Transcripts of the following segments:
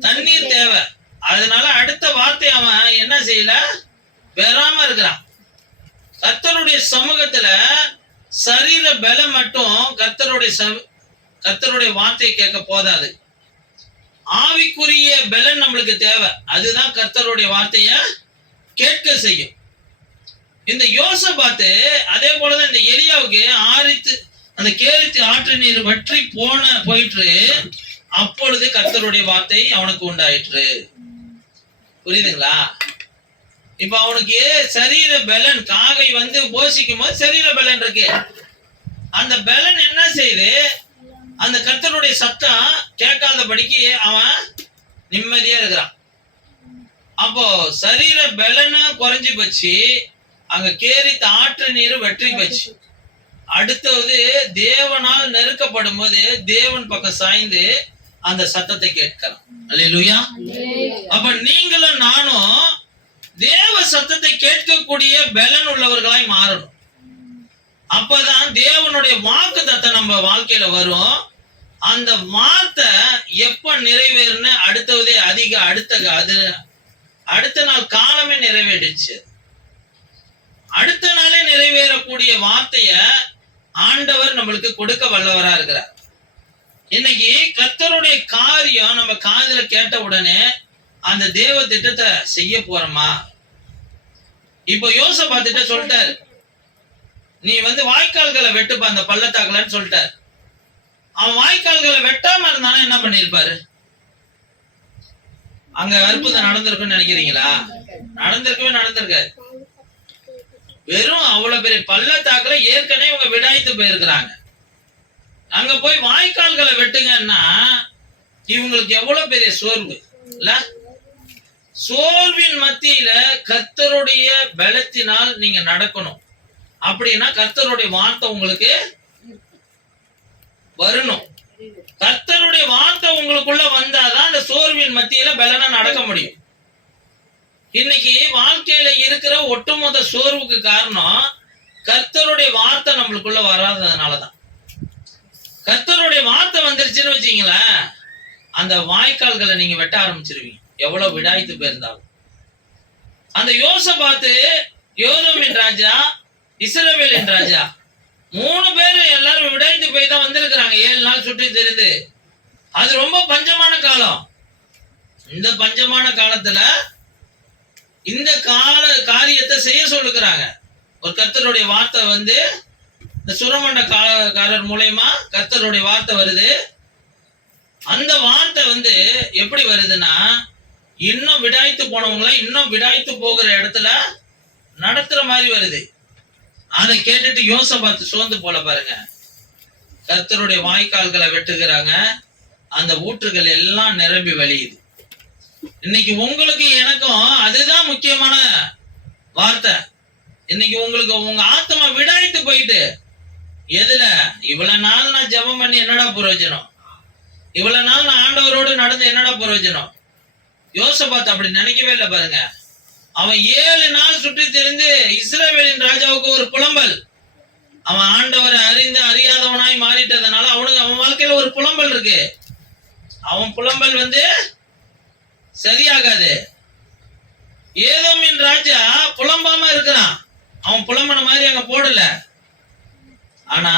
தண்ணீர் தேவை. அதனால அடுத்த வார்த்தை அவன் என்ன செய்யல? பெறாம இருக்கிறான். கர்த்தருடைய சமூகத்துல சரீர பலம் மட்டும் கர்த்தருடைய சம- கர்த்தருடைய வார்த்தையை கேட்க போதாது. ஆவிக்குரிய பலன் நம்மளுக்கு தேவை. அதுதான் கர்த்தருடைய வார்த்தைய கேட்க செய்யும். இந்த யோசபாத்து அதே போலதான் இந்த எலியாவுக்கு ஆரித்து அந்த கேரித்து ஆற்று நீர் வற்றி போன போயிற்று. அப்பொழுது கர்த்தருடைய வார்த்தை அவனுக்கு உண்டாயிற்று. புரியுதுங்களா? இப்ப அவனுக்கு சரீர பலன் காகை வந்து போஷிக்கும் போது சரீர பலன் இருக்கு. அந்த பலன் என்ன செய்யுது அந்த கர்த்தருடைய சத்தம் கேட்காதபடிக்கு அவன் நிம்மதியா இருக்கிறான். அப்போ சரீர பலனும் குறைஞ்சி போச்சு அங்க கேரி ஆற்று நீர் வெற்றி போச்சு. அடுத்தது தேவனால் நெருக்கப்படும் போது தேவன் பக்கம் சாய்ந்து அந்த சத்தத்தை கேட்கலாம். அல்லேலூயா அப்ப நீங்களும் நானும் தேவ சத்தத்தை கேட்கக்கூடிய பலன் உள்ளவர்களாய் மாறணும். அப்பதான் தேவனுடைய வாக்கு தத்தம் நம்ம வாழ்க்கையில வரும். அந்த வார்த்தை எப்ப நிறைவேறுன்னு அடுத்ததே அதிக அடுத்த அது அடுத்த நாள் காலமே நிறைவேறிச்சு அடுத்த நாளே நிறைவேறக்கூடிய வார்த்தைய ஆண்டவர் நம்மளுக்கு கொடுக்க வல்லவரா இருக்கிறார். இன்னைக்கு கத்தருடைய காரியம் நம்ம காதுல கேட்ட உடனே அந்த தேவ திட்டத்தை செய்ய போறோமா இப்போ யோசபா திட்ட சொல்லிட்டாரு. நீ வந்து வாய்க்கால்களை வெட்டுப்பா அந்த பள்ளத்தாக்கலன்னு சொல்லிட்டாரு. அவன் வாய்க்கால்களை வெட்டாம இருந்தானா என்ன பண்ணிருப்பாரு? அங்க அற்புதம் நடந்திருக்குன்னு நினைக்கிறீங்களா? நடந்திருக்கவே நடந்திருக்காரு. வெறும் அவ்வளவு பெரிய பள்ளத்தாக்குல ஏற்கனவே இவங்க விடாய்த்து போயிருக்கிறாங்க. அங்க போய் வாய்க்கால்களை வெட்டுங்கன்னா இவங்களுக்கு எவ்வளவு பெரிய சோர்வு? இல்ல? சோர்வின் மத்தியில கர்த்தருடைய பலத்தினால் நீங்க நடக்கணும். அப்படின்னா கர்த்தருடைய வார்த்தை உங்களுக்கு வரணும். கர்த்தருடைய வார்த்தை உங்களுக்குள்ள வந்தாதான் அந்த சோர்வின் மத்தியில பலனா நடக்க முடியும். இன்னைக்கு வாழ்க்கையில இருக்கிற ஒட்டுமொத்த சோர்வுக்கு காரணம் கர்த்தருடைய வார்த்தை நம்மளுக்குள்ள வராததுனாலதான். கர்த்தருடைய வார்த்தை வந்துருச்சுன்னு வச்சீங்களேன் அந்த வாய்க்கால்களை நீங்க வெட்ட ஆரம்பிச்சிருவீங்க. எவ்வளவு விடாய்த்து போயிருந்தாலும் அந்த யோசை பார்த்து யோதோமின் ராஜா இஸ்ரவேலின் ராஜா மூணு பேரும் எல்லாரும் விடாய்த்து போய் தான் வந்திருக்கிறாங்க. ஏழு நாள் சுற்றி தெரிந்து அது ரொம்ப பஞ்சமான காலம். இந்த பஞ்சமான காலத்துல இந்த கால காரியத்தை செய்ய சொல்லுகிறாங்க. ஒரு கர்த்தருடைய வார்த்தை வந்து இந்த சுரமண்ட காரர் மூலயமா கர்த்தருடைய வார்த்தை வருது. அந்த வார்த்தை வந்து எப்படி வருதுன்னா இன்னும் விடாய்த்து போனவங்கள இன்னும் விடாய்த்து போகிற இடத்துல நடத்துற மாதிரி வருது. அதை கேட்டுட்டு பார்த்து சோர்ந்து போல பாருங்க. கர்த்தருடைய வாய்க்கால்களை வெட்டுகிறாங்க. அந்த ஊற்றுகள் எல்லாம் நிரம்பி வழியுது. இன்னைக்கு உங்களுக்கு எனக்கும் அதுதான் முக்கியமான வார்த்தை. இன்னைக்கு உங்களுக்கு உங்க ஆத்மா விடாய்த்து போயிட்டு எதுல? இவ்வளவு நாள் நான் ஜெபம் பண்ணி என்னடா பிரயோஜனம்? இவ்வளவு நாள் நான் ஆண்டவரோடு நடந்து என்னடா பிரயோஜனம்? யோசபாத் அப்படி நினைக்கவே இல்லை பாருங்க. அவன் ஏழு நாள் சுற்றி திரிந்து இஸ்ரேவேலின் ராஜாவுக்கு ஒரு புலம்பல். அவன் ஆண்டவரை அறிந்து அறியாதவனாய் மாறிட்டதுனால அவனுக்கு அவன் வாழ்க்கையில ஒரு புலம்பல் இருக்கு. அவன் புலம்பல் வந்து சரியாகாது. ஏதோ மீன் ராஜா புலம்பாம இருக்கிறான். அவன் புலம்பன மாதிரி அங்க போடல. ஆனா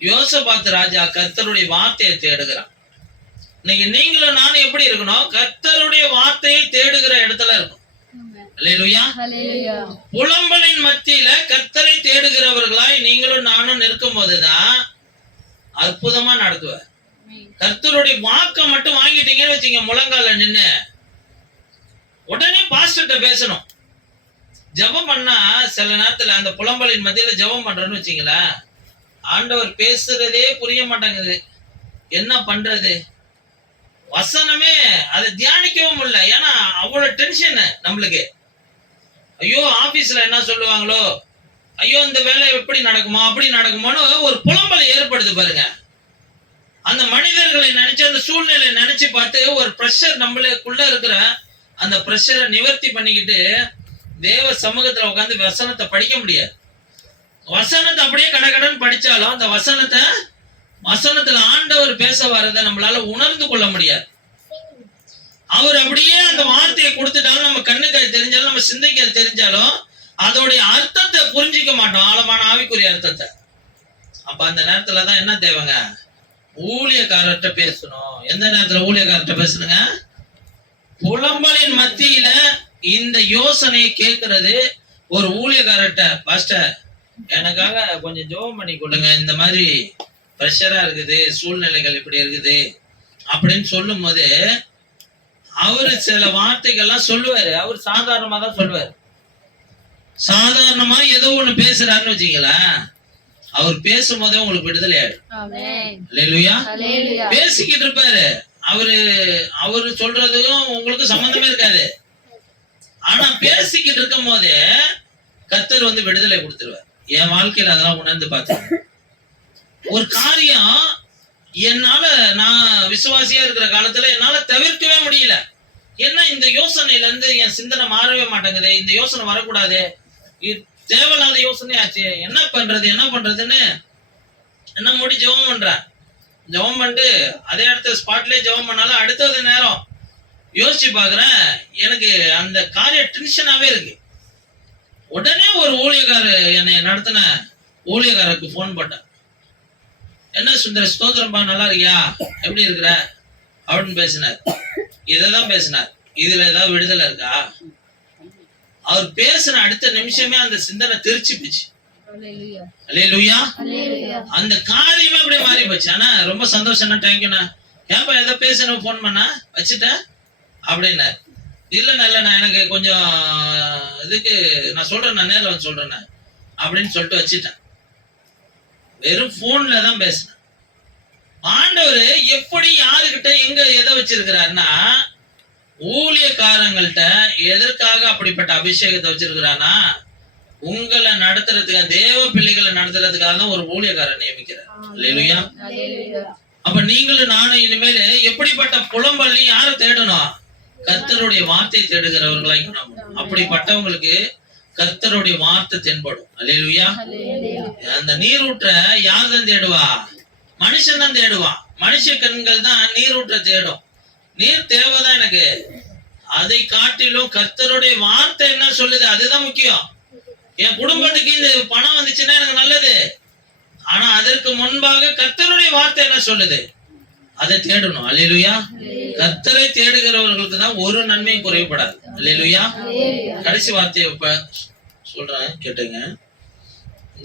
யோசபாத் ராஜா கர்த்தருடைய வார்த்தையை தேடுகிறான் இன்னைக்கு நீங்களும் நானும் எப்படி இருக்கணும்? கர்த்தருடைய வார்த்தையை தேடுகிற இடத்துல இருக்கும் புலம்பலின் மத்தியில கர்த்தரை தேடுகிறவர்களாய் நீங்களும் நானும் நிற்கும் போதுதான் அற்புதமா நடத்துவார். கர்த்தருடைய வாக்க மட்டும் வாங்கிட்டீங்கன்னு வச்சுங்க முழங்கால நின்னு. உடனே பாஸ்டர்கிட்ட பேசணும். ஜெபம் பண்ணா சில நேரத்துல அந்த புலம்பலின் மத்தியில ஜெபம் பண்றேன்னு வச்சுங்களேன். ஆண்டவர் பேசுறதே புரிய மாட்டேங்குது என்ன பண்றது? வசனமே அதை தியானிக்கவும் முடியல ஏன்னா அவ்வளவு டென்ஷன் நம்மளுக்கு. ஐயோ ஆபீஸ்ல என்ன சொல்லுவாங்களோ? ஐயோ இந்த வேலை எப்படி நடக்குமா அப்படி நடக்குமான்னு ஒரு புலம்பல் ஏற்படுது பாருங்க. அந்த மனிதர்களை நினைச்சு அந்த சூழ்நிலையை நினைச்சு பார்த்து ஒரு ப்ரெஷர் நம்மளுக்குள்ள இருக்கிற அந்த ப்ரெஷரை நிவர்த்தி பண்ணிக்கிட்டு தேவ சமூகத்தில் உட்காந்து வசனத்தை படிக்க முடியாது. வசனத்தை அப்படியே கடகடன் படிச்சாலும் அந்த வசனத்தை வசனத்துல ஆண்டவர் பேச வர்றதை நம்மளால உணர்ந்து கொள்ள முடியாது. அவர் அப்படியே அந்த வார்த்தையை கொடுத்துட்டாலும் நம்ம கண்ணுக்கு அது தெரிஞ்சாலும் நம்ம சிந்தைக்கு அது தெரிஞ்சாலும் அதோடைய அர்த்தத்தை புரிஞ்சிக்க மாட்டோம். ஆழமான ஆவிக்குரிய அர்த்தத்தை. அப்ப அந்த நேரத்துல தான் என்ன தேவைங்க? ஊழியக்காரர்கிட்ட பேசணும். எந்த நேரத்துல ஊழியக்காரர்கிட்ட பேசணுங்க? புலம்பலின் மத்தியில இந்த யோசனையை கேட்கறது ஒரு ஊழியக்காரர்கிட்ட. பாஸ்டர் எனக்காக கொஞ்சம் ஜெபம் பண்ணி கொடுங்க. இந்த மாதிரி ப்ரெஷரா இருக்குது சூழ்நிலைகள் இப்படி இருக்குது அப்படின்னு சொல்லும் போது அவரு சில வார்த்தைகள்லாம் சொல்லுவாரு. அவர் சாதாரணமா தான் சொல்லுவாரு. சாதாரணமா ஏதோ ஒண்ணு பேசுறாருன்னு வச்சுங்களேன் அவர் பேசும்போதே உங்களுக்கு விடுதலை ஆயிடும். பேசிக்கிட்டு இருப்பாரு. அவரு அவரு சொல்றதும் உங்களுக்கு சம்பந்தமே இருக்காது. ஆனா பேசிக்கிட்டு இருக்கும் போதே கத்தர் வந்து விடுதலை கொடுத்துருவார். என் வாழ்க்கையில அதெல்லாம் உணர்ந்து பார்த்தேன். ஒரு காரியம் என்னால நான் விசுவாசியா இருக்கிற காலத்துல என்னால தவிர்க்கவே முடியல. என்ன இந்த யோசனையில இருந்து என் சிந்தனை மாறவே மாட்டேங்குது. இந்த யோசனை வரக்கூடாது. இது தேவையில்லாத யோசனை ஆச்சு. என்ன பண்றது என்ன பண்றதுன்னு என்ன மூடி ஜெபம் பண்றேன் ஜெபம் பண்ணிட்டு அதே இடத்துல ஸ்பாட்லயே ஜெபம் பண்ணாலும் அடுத்தது நேரம் யோசிச்சு பார்க்குறேன். எனக்கு அந்த காரியம் டென்ஷனாவே இருக்கு. உடனே ஒரு ஊழியக்காரர் என்னை நடத்தின ஊழியக்காரருக்கு ஃபோன் பண்ணேன் என்ன சுந்தர ஸ்தோத்திரம்பா நல்லா இருக்கியா? எப்படி இருக்கிற? அப்படின்னு பேசினார். இதை தான் பேசினார். இதுல ஏதாவது விடுதலை இருக்கா? அவர் பேசின அடுத்த நிமிஷமே அந்த சிந்தனை திருச்சி போச்சு. அந்த காரியமே அப்படியே மாறி போச்சு. ஆனா ரொம்ப சந்தோஷம்னா தேங்க்யூண்ணா ஏன்பா ஏதோ பேசணும் ஃபோன் பண்ணா? வச்சுட்டேன். அப்படின்னாரு. இல்ல நல்ல நான் எனக்கு கொஞ்சம் இதுக்கு நான் சொல்றேன் நான் நேரில் வந்து சொல்றேன் அப்படின்னு சொல்லிட்டு வச்சுட்டேன். வெறும் போன்ல தான் பேசினேன். ஆண்டவர் எப்படி யாருக்கிட்ட எங்க எதை வச்சிருக்கிறாருன்னா ஊழியக்காரங்கள்ட்ட எதற்காக அப்படிப்பட்ட அபிஷேகத்தை வச்சிருக்கிறானா உங்களை நடத்துறதுக்காக தேவ பிள்ளைகளை நடத்துறதுக்காக தான் ஒரு ஊழியக்காரர் நியமிக்கிறார். இல்லையா அப்ப நீங்களும் நானும் இனிமேல் எப்படிப்பட்ட புலம்பள்ளி யாரை தேடணும்? கர்த்தருடைய வார்த்தை தேடுகிறவர்களாய் காணப்படும் அப்படிப்பட்டவங்களுக்கு கர்த்தருடைய வார்த்தை தென்படும். ஹalleluya அந்த நீரூற்ற யார் தான் தேடுவா? மனுஷன் தான் தேடுவான் மனுஷ கண்கள் தான் நீரூற்ற தேடும். நீர் தேவைதான் எனக்கு. அதை காட்டிலும் கர்த்தருடைய வார்த்தை என்ன சொல்லுது? அதுதான் முக்கியம். என் குடும்பத்துக்கு இந்த பணம் வந்துச்சுன்னா எனக்கு நல்லது. ஆனா அதற்கு முன்பாக கர்த்தருடைய வார்த்தை என்ன சொல்லுது? அதை தேடணும். அல்லேலூயா. கர்த்தரை தேடுகிறவர்களுக்கு தான் ஒரு நன்மையும் குறைபடாது ஹalleluya கடைசி வார்த்தையை இப்ப சொல்றேன் கேட்டுங்க.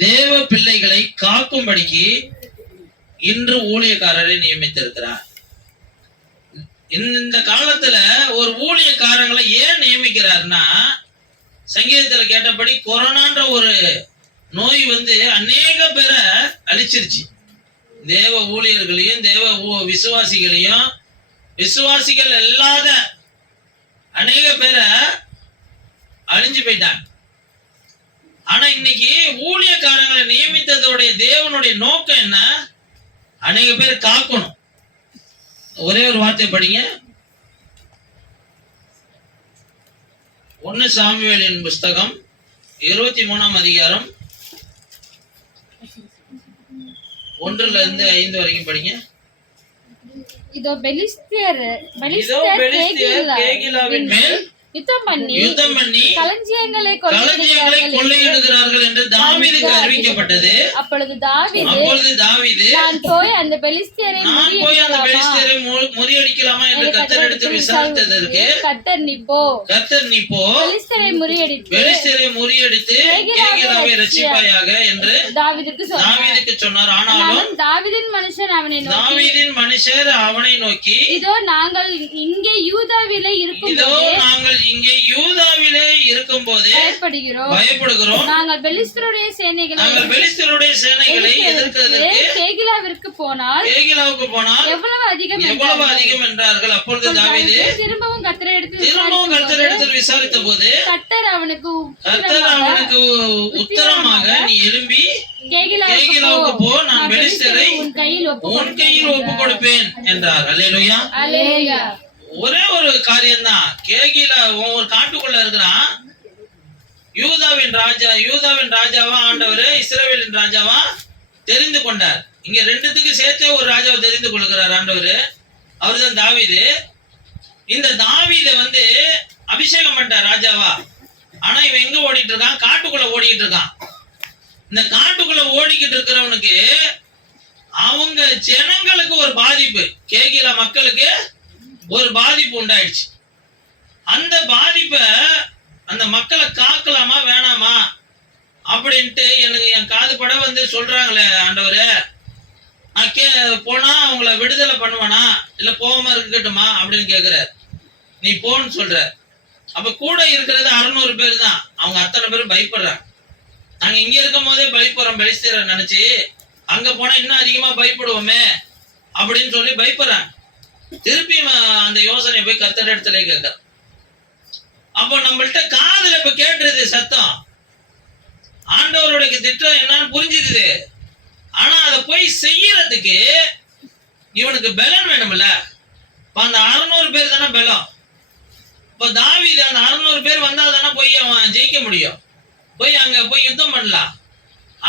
தேவ பிள்ளைகளை காக்கும்படிக்கு இன்று ஊழியக்காரரை நியமித்திருக்கிறார். இந்த காலத்துல ஒரு ஊழியக்காரங்களை ஏன் நியமிக்கிறார்னா சங்கீதத்துல கேட்டபடி கொரோனான்ற ஒரு நோய் வந்து அநேக பேரை அழிச்சிருச்சு. தேவ ஊழியர்களையும் தேவ ஊ- விசுவாசிகளையும் விசுவாசிகள் இல்லாத அநேக பேரை அழிஞ்சு போயிட்டாங்க. ஆனா இன்னைக்கு ஊழியக்காரங்களை நியமித்ததோடைய தேவனுடைய நோக்கம் என்ன? அநேக பேர் காக்கணும். ஒரே ஒரு வார்த்தை படிங்க. ஒன்னு சாமிவேலின் புஸ்தகம் இருபத்தி மூணாம் அதிகாரம் ஒன்றுல இருந்து ஐந்து வரைக்கும் படிங்க. இதோ பெலிஸ்தியர் பெலிஸ்தியர் பெலிஸ்தியர் கேகிலாவின் மேல் யுத்தம் பண்ணி யுத்தம் பண்ணி களஞ்சியங்களை களஞ்சியங்களை கொள்ளையிடுகிறார்கள் என்று தாவீதுக்கு அறிவிக்கப்பட்டது. அப்பொழுது தாவீது அப்பொழுது தாவீது நான் போய் அந்த பெலிஸ்தியரை நான் போய் அந்த மு- முறியடிக்கலாமா என்று கத்தர் எடுத்து விசாரித்ததற்கு கத்தர் நீ போ. கத்தர் நீ போ. பெலிஸ்தரை முறியடித்து பெலிஸ்தரை முறியடித்து ரட்சிப்பாயாக என்று தாவீதுக்கு சொன்னார். ஆனாலும் தாவீதின் மனுஷன் அவனை தாவீதின் மனுஷர் அவனை நோக்கி இதோ நாங்கள் இங்கே யூதாவிலே இருக்கும் இதோ நாங்கள் இங்கே யூதாவிலே இருக்கும் போதே பயப்படுகிறோம். பயப்படுகிறோம். நாங்கள் பெலிஸ்தருடைய சேனைகளை நாங்கள் பெலிஸ்தருடைய சேனைகளை எதிர்க்கிறதற்கு கேகிலாவிற்கு போனால் கேகிலாவுக்கு போனால் எவ்வளவு அதிகம் எவ்வளவு அதிகம் என்றார்கள்? அப்பொழுது தாவீது திரும்பவும் கத்தரை எடுத்து திரும்பவும் கர்த்தர் இடத்தில் விசாரித்த போது கத்தர் அவனுக்கு கர்த்தர் அவனுக்கு உத்தரமாக நீ எழும்பி கேகிலாவுக்கு போ. நான் பெலிஸ்தரை உன் கையில் ஒப்பு கொடுப்பேன் என்றார். அல்லேலூயா. அல்லேலூயா. ஒரே ஒரு காரியம்தான். கேகில உன் ஒரு காட்டுக்குள்ள இருக்கிறான் யூதாவின் ராஜா யூதாவின் ராஜாவா ஆண்டவர் இஸ்ரவேலின் ராஜாவா தெரிந்து கொண்டார். இங்க ரெண்டுத்துக்கு சேர்த்தே ஒரு ராஜாவை தெரிந்து கொள்கிறார் ஆண்டவர். அவர்தான் தாவீது. இந்த தாவீத வந்து அபிஷேகம் பண்ணிட்டார் ராஜாவா. ஆனா இவன் எங்க ஓடிட்டு இருக்கான்? காட்டுக்குள்ள ஓடிக்கிட்டு இருக்கான். இந்த காட்டுக்குள்ள ஓடிக்கிட்டு இருக்கிறவனுக்கு அவங்க ஜனங்களுக்கு ஒரு பாதிப்பு. கேகில மக்களுக்கு ஒரு பாதிப்பு உண்டாயிடுச்சு. அந்த பாதிப்பை அந்த மக்களை காக்கலாமா வேணாமா? அப்படின்ட்டு எனக்கு என் காது பட வந்து சொல்றாங்களே ஆண்டவரு. நான் கே போனா அவங்கள விடுதலை பண்ணுவானா? இல்லை போகாம இருக்கட்டுமா? அப்படின்னு கேட்குறாரு நீ போன்னு சொல்ற. அப்ப கூட இருக்கிறது அறுநூறு பேர் தான் அவங்க அத்தனை பேரும் பயப்படுறாங்க. நாங்க இங்க இருக்கும் போதே பயப்படுறோம் பெலிஸ்தீர நினைச்சு. அங்க போனா இன்னும் அதிகமா பயப்படுவோமே அப்படின்னு சொல்லி பயப்படுறாங்க. திருப்பி அந்த யோசனை போய் கத்தர் இடத்துல கேட்க அப்போ நம்மள்ட்ட காதல இப்ப கேட்டுருது சத்தம். ஆண்டவருடைய திட்டம் என்னன்னு புரிஞ்சுது. ஆனா அதை போய் செய்யறதுக்கு இவனுக்கு பலன் வேணும்ல. அந்த அறுநூறு பேர் தானே பலம். இப்போ தாவீது அந்த அறுநூறு பேர் வந்தா தானே போய் அவன் ஜெயிக்க முடியும்? போய் அங்க போய் யுத்தம் பண்ணலாம்.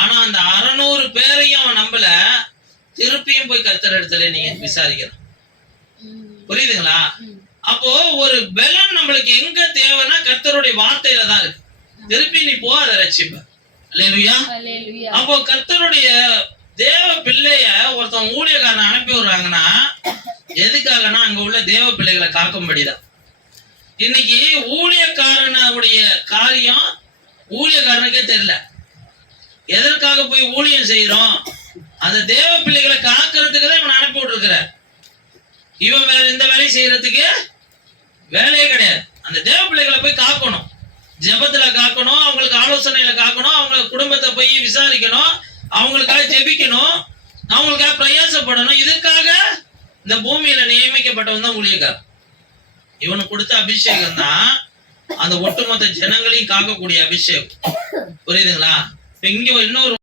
ஆனா அந்த அறுநூறு பேரையும் அவன் நம்பல. திருப்பியும் போய் கர்த்தர் இடத்துல நீங்க விசாரிக்கணும். புரியுதுங்களா? அப்போ ஒரு பலன் நம்மளுக்கு எங்க தேவைன்னா கர்த்தருடைய வார்த்தையில தான் இருக்கு. திருப்பி நீ போ அதை ரட்சிப்ப. இல்லையா அப்போ கர்த்தருடைய தேவ பிள்ளைய ஒருத்தன் ஊழியக்காரனை அனுப்பி விடுறாங்கன்னா எதுக்காகனா அங்க உள்ள தேவ பிள்ளைகளை காக்கும்படிதான். இன்னைக்கு ஊழியக்காரனுடைய காரியம் ஊழியக்காரனுக்கே தெரியல. எதற்காக போய் ஊழியம் செய்யறோம் அந்த தேவ பிள்ளைகளை காக்கிறதுக்கு தான் இவன் அனுப்பி விட்டுருக்கிறார். இவன் வேற இந்த வேலையும் செய்யறதுக்கு வேலையே கிடையாது. அந்த தேவ பிள்ளைகளை போய் காக்கணும். ஜெபத்துல காக்கணும் அவங்களுக்கு ஆலோசனையில காக்கணும் அவங்க குடும்பத்தை போய் விசாரிக்கணும் அவங்களுக்காக ஜெபிக்கணும் அவங்களுக்காக பிரயாசப்படணும். இதுக்காக இந்த பூமியில நியமிக்கப்பட்டவன் தான் ஊழியக்காரன். இவனுக்கு கொடுத்த அபிஷேகம் தான் அந்த ஒட்டுமொத்த ஜனங்களையும் காக்கக்கூடிய அபிஷேகம். புரியுதுங்களா? இப்ப இங்க இன்னொரு